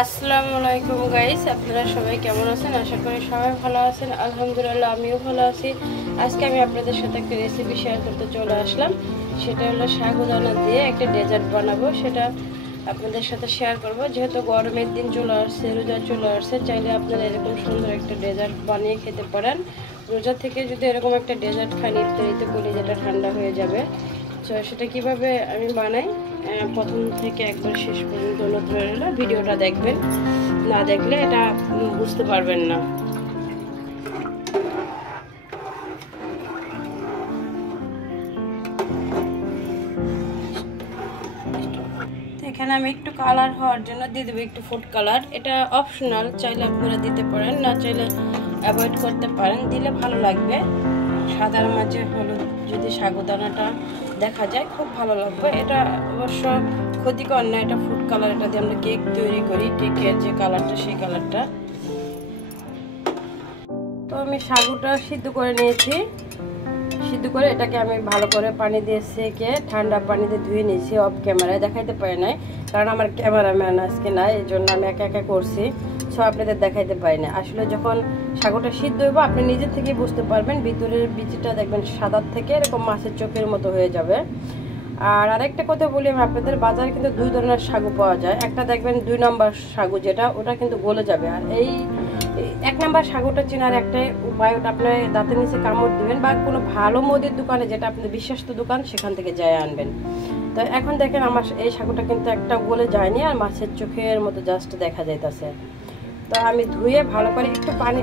আসসালামু আলাইকুম গাইস, আপনারা সবাই কেমন আছেন? আশা করি সবাই ভালো আছেন। আলহামদুলিল্লাহ আমিও ভালো আছি। আজকে আমি আপনাদের সাথে একটা রেসিপি শেয়ার করতে চলে আসলাম। সেটা হলো সাগুদানা দিয়ে একটা ডেজার্ট বানাবো, সেটা আপনাদের সাথে শেয়ার করব। যেহেতু গরমের দিন চলে আসছে, রোজা চলে আসছে, চাইলে আপনারা এরকম সুন্দর একটা ডেজার্ট বানিয়ে খেতে পারেন। রোজা থেকে যদি এরকম একটা ডেজার্ট খান, ইফতারিতে কলিজাটা ঠান্ডা হয়ে যাবে। তো সেটা কিভাবে আমি বানাই, প্রথম থেকে একবার শেষ পর্যন্ত অনুরোধ রইল, ভিডিওটা দেখবেন। না দেখলে এটা বুঝতে পারবেন না। এখানে আমি একটু কালার হওয়ার জন্য দিয়ে দেবো একটু ফুড কালার। এটা অপশনাল, চাইলে আপনারা দিতে পারেন, না চাইলে অ্যাভয়েড করতে পারেন। দিলে ভালো লাগবে। সাদার মাঝে হলুদ যদি সাগুদানাটা দেখা যায় খুব ভালো লাগবে। এটা অবশ্য ক্ষতিকর না, এটা ফুড কালার। এটা দিয়ে আমরা কেক তৈরি করি, কেকের যে কালারটা সেই কালারটা। তো আমি সাগুটা সিদ্ধ করে নিয়েছি। সিদ্ধ করে এটাকে আমি ভালো করে পানি দিয়ে সেকে ঠান্ডা পানিতে ধুয়ে নিয়েছি। অফ ক্যামেরায় দেখাইতে পারি নাই, কারণ আমার ক্যামেরাম্যান আজকে নাই, এই জন্য আমি একা একা করছি। সো আপনাদের দেখাইতে পারি না। আসলে যখন সাগুটা সিদ্ধ হইব আপনি নিজের থেকেই বুঝতে পারবেন, ভিতরের বীজটা দেখবেন সাদার থেকে এরকম মাছের চোখের মতো হয়ে যাবে। আর আরেকটা কথা বলি আমি আপনাদের, বাজারে কিন্তু দুই ধরনের সাগু পাওয়া যায়। একটা দেখবেন 2 নম্বর সাগু, যেটা ওটা কিন্তু গলে যাবে। আর এই 1 নম্বর সাগুটা চেনার একটাই উপায়, ওটা আপনি দাঁতের নিচে কামড় দিবেন বা কোনো ভালো মুদির দোকানে, যেটা আপনাদের বিশ্বস্ত দোকান, সেখান থেকে যায় আনবেন। তো এখন দেখেন আমার এই সাগুটা কিন্তু একটা গলে যায়নি, আর মাছের চোখের মতো জাস্ট দেখা যাইতেছে। তো আমি ধুয়ে ভালো করে একটু পানি,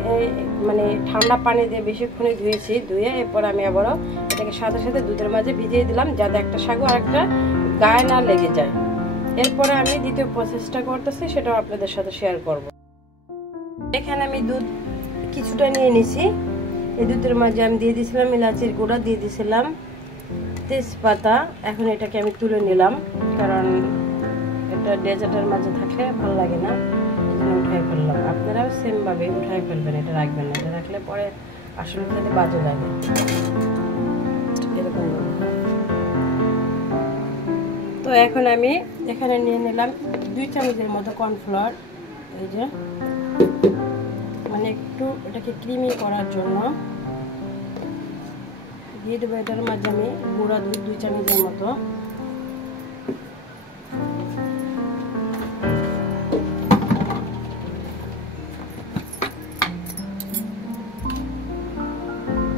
মানে ঠান্ডা পানি দিয়ে বেশিক্ষণই ধুয়েছি। ধুয়ে এরপর আমি আবারও এটাকে সাথে সাথে দুধের মাঝে ভিজিয়ে দিলাম, যাতে একটা সাগু আর একটা গায়ে না লেগে যায়। এরপরে আমি দ্বিতীয় প্রসেসটা করতেছি, সেটাও আপনাদের সাথে শেয়ার করব। এখানে আমি দুধ কিছুটা নিয়ে নিছি। এই দুধের মাঝে আমি দিয়ে দিয়েছিলাম ইলাচির গুঁড়া, দিয়ে দিয়েছিলাম তেজপাতা। এখন এটাকে আমি তুলে নিলাম, কারণ এটা ডেজার্টের মাঝে থাকলে ভালো লাগে না, উঠাই ফেললাম। আপনারাও সেম ভাবে উঠাই ফেলবেন, এটা রাখবেন না। এটা রাখলে পরে আসলে খেতে বাজে লাগে। এরকম। তো এখন আমি এখানে নিয়ে নিলাম 2 চামচের মতো কর্নফ্লাওয়ার। এই যে, মানে একটু এটাকে ক্রিমি করার জন্য দিয়ে দেবো। এটার মাঝে আমি গুঁড়া দুধ 2 চামচের মতো।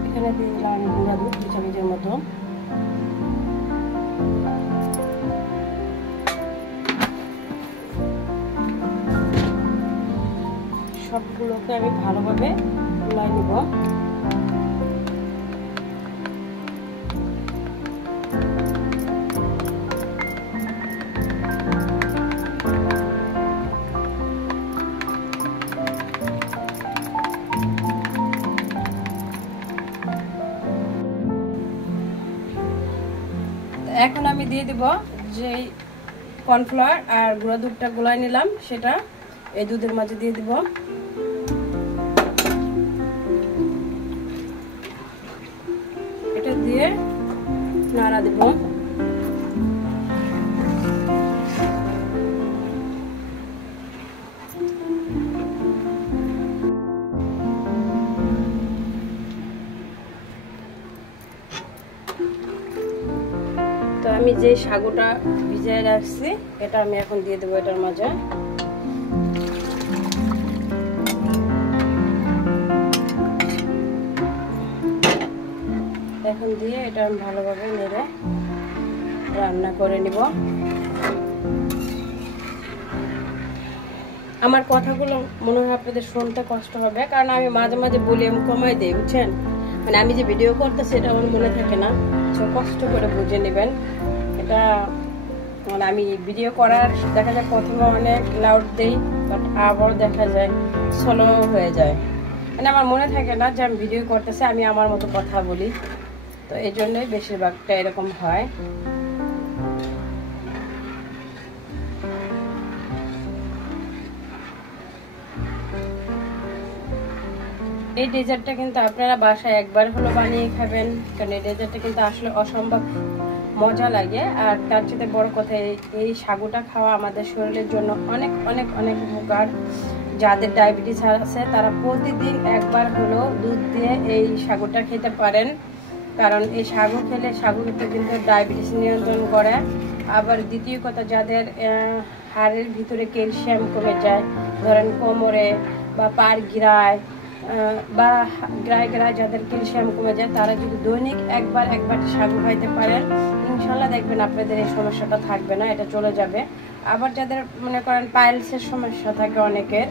এখানে দিয়ে দিলাম আমি গুঁড়া দুধ 2 চামচের মতো। সবগুলোকে আমি ভালোভাবে গুলাই নিব। এখন আমি দিয়ে দিব যে কর্নফ্লাওয়ার আর গুঁড়া দুধটা গুলাই নিলাম, সেটা এই দুধের মাঝে দিয়ে দিব। এটা দিয়ে নাড়া দেব। তো আমি যে সাগুটা ভিজিয়ে রাখছি, এটা আমি এখন দিয়ে দেবো এটার মাঝে। এখন দিয়ে এটা আমি ভালোভাবে নেড়ে রান্না করে নিব। আমার কথাগুলো মনে হয় আপনাদের শুনতে কষ্ট হবে, কারণ আমি মাঝে মাঝে ভলিউম কমাই দিই, বুঝছেন? মানে আমি যে ভিডিও করতেছি এটা আমার মনে থাকে না, তো কষ্ট করে বুঝে নেবেন। এটা মানে আমি ভিডিও করার দেখা যায় প্রথমে অনেক লাউড দিই, বাট আবার দেখা যায় স্লো হয়ে যায়। মানে আমার মনে থাকে না যে আমি ভিডিও করতেছি, আমি আমার মতো কথা বলি। তো এই জন্যই বেশিরভাগটা এরকম হয়। এই ডেজার্টটা কিন্তু আপনারা বাসায় একবার হলো বানিয়ে খাবেন, কারণ এই ডেজার্টটা কিন্তু আসলে অসম্ভব মজা লাগে। আর তার চেয়ে বড় কথা এই সাগুটা খাওয়া আমাদের শরীরের জন্য অনেক অনেক অনেক উপকার। যাদের ডায়াবেটিস আছে তারা প্রতিদিন একবার হলেও দুধ দিয়ে এই সাগুটা খেতে পারেন, কারণ এই সাগু খেলে সাগু কিন্তু ডায়াবেটিস নিয়ন্ত্রণ করে। আবার দ্বিতীয় কথা, যাদের হাড়ের ভিতরে ক্যালসিয়াম কমে যায়, ধরেন কোমরে বা পার গিরায় বা গ্রায় যাদের ক্যালসিয়াম কমে যায়, তারা যদি দৈনিক একবার সাগু খাইতে পারেন, ইনশাল্লাহ দেখবেন আপনাদের এই সমস্যাটা থাকবে না, এটা চলে যাবে। আবার যাদের মনে করেন পাইলসের সমস্যা থাকে অনেকের,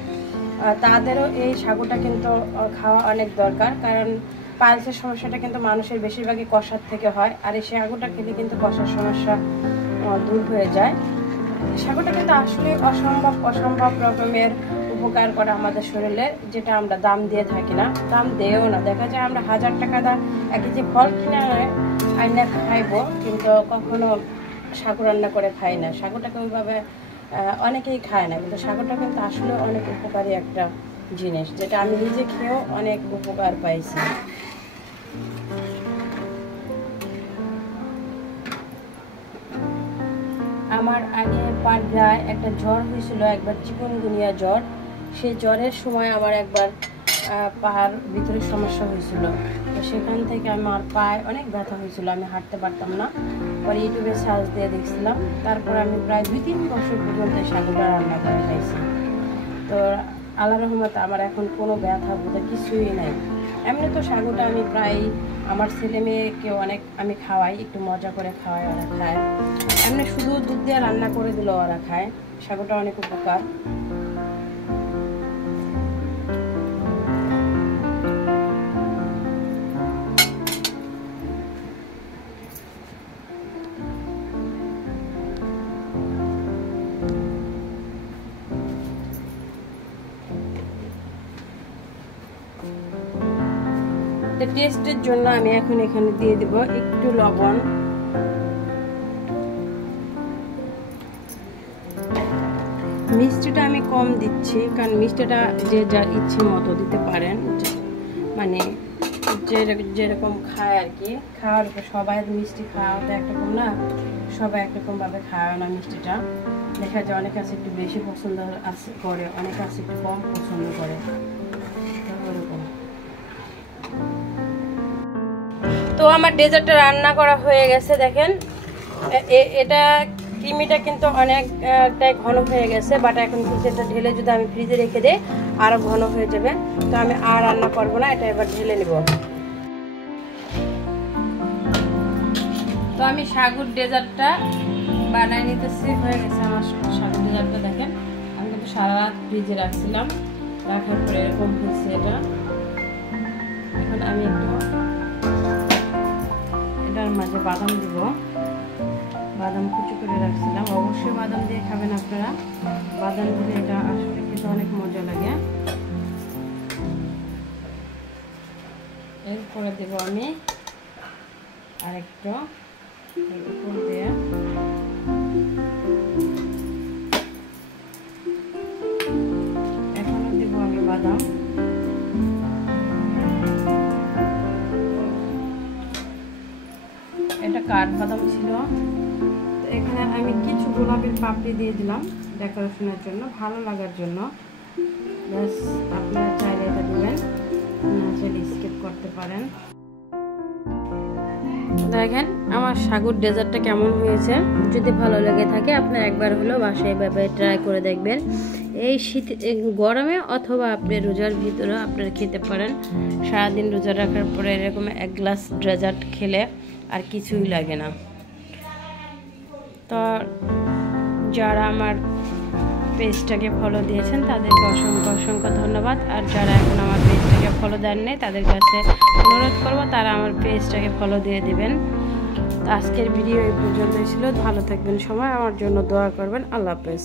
তাদেরও এই সাগুটা কিন্তু খাওয়া অনেক দরকার, কারণ পাইলসের সমস্যাটা কিন্তু মানুষের বেশিরভাগই কষার থেকে হয়, আর এই সাগুটা খেলে কিন্তু কষার সমস্যা দূর হয়ে যায়। সাগুটা কিন্তু আসলে অসম্ভব রকমের উপকার করে আমাদের শরীরে, যেটা আমরা দাম দিয়ে থাকি না, দাম দেও না। দেখা যায় আমরা 1000 টাকা দা 1 কেজি ফল কিনে আইনা খাইবো, কিন্তু কখনো সাগু রান্না করে খাই না। সাগুটাকে ওইভাবে অনেকেই খায় না, কিন্তু সাগুটা কিন্তু আসলে অনেক উপকারী একটা জিনিস, যেটা আমি নিজে খেয়েও অনেক উপকার পাইছি। আমার আগে পাড়ায় একটা জ্বর হয়েছিল, একবার চিকুনগুনিয়া জ্বর। সেই জ্বরের সময় আমার একবার পাহাড় ভিতরে সমস্যা হয়েছিল, তো সেখান থেকে আমার পায়ে অনেক ব্যথা হয়েছিল, আমি হাঁটতে পারতাম না। পরে ইউটিউবে সার্চ দিয়ে দেখছিলাম, তারপর আমি প্রায় 2-3 বছর পর্যন্ত সাগুটা রান্না করে খাইছি। তো আল্লাহর রহমতে আমার এখন কোনো ব্যথা বোধা কিছুই নাই। এমনি তো সাগুটা আমি প্রায় আমার ছেলে মেয়েকেও অনেক আমি খাওয়াই, একটু মজা করে খাওয়াই, ওরা খায়। এমনি শুধু দুধ দিয়ে রান্না করে দিলেও ওরা খায়। সাগুটা অনেক উপকার। টেস্টের জন্য আমি এখন এখানে দিয়ে দেব একটু লবণ, মিষ্টিটা আমি কম দিচ্ছি, কারণ মিষ্টিটা যে যার ইচ্ছে মতো দিতে পারেন, মানে যেরকম খায় আর কি, খাওয়ার উপর। সবাই মিষ্টি খাওয়াতে একরকম না, সবাই একরকম ভাবে খাওয়ায় না মিষ্টিটা। দেখা যায় অনেক আছে একটু বেশি পছন্দ করে, অনেক আছে একটু কম পছন্দ করে, ওরকম। তো আমার ডেজার্টটা রান্না করা হয়ে গেছে, দেখেন এটা ক্রিমিটা কিন্তু অনেকটাই ঘন হয়ে গেছে, বাট এখন এটা ঢেলে যদি আমি ফ্রিজে রেখে দিই আরো ঘন হয়ে যাবে। তো আমি আর রান্না করবো না, এটা এবার ঢেলে নিব। তো আমি সাগুর ডেজার্টটা বানাই নিতেছি, হয়ে গেছে আমার সাগুর ডেজার্টটা। দেখেন আমি কিন্তু সারা রাত ফ্রিজে রাখছিলাম, রাখার পরে এরকম হয়েছে এটা। এখন আমি একটু এটার মাঝে বাদাম দিব, বাদাম কুচি করে রাখছিলাম। অবশ্যই বাদাম দিয়ে খাবেন আপনারা, বাদাম দিলে এটা আসলে খেতে অনেক মজা লাগে। এরপরে দেব আমি আরেকটু উপর দিয়ে, এখনো দেব আমি বাদাম। এটা কাঠবাদাম ছিল, তো এখানে আমি কিছু গোলাপের পাপড়ি দিয়ে দিলাম ডেকোরেশনের জন্য, ভালো লাগার জন্য। ব্যাস, আপনারা চাইলে এটা দিবেন, চাইলে স্কিপ করতে পারেন। দেখেন আমার সাগুর ডেজার্টটা কেমন হয়েছে। যদি ভালো লেগে থাকে আপনারা একবার হলেও বাসায় এভাবে ট্রাই করে দেখবেন। এই শীত গরমে অথবা আপনি রোজার ভিতরে আপনারা খেতে পারেন। সারাদিন রোজা রাখার পরে এরকম 1 গ্লাস ডেজার্ট খেলে আর কিছুই লাগে না। তো যারা আমার পেজটাকে ফলো দিয়েছেন তাদেরকে অসংখ্য ধন্যবাদ। আর যারা এখন আমার পেজটাকে ফলো দেন নাই তাদের কাছে অনুরোধ করবো তারা আমার পেজটাকে ফলো দিয়ে দিবেন। তো আজকের ভিডিও এই পর্যন্তই ছিল। ভালো থাকবেন সবাই, আমার জন্য দোয়া করবেন। আল্লাহ হাফেজ।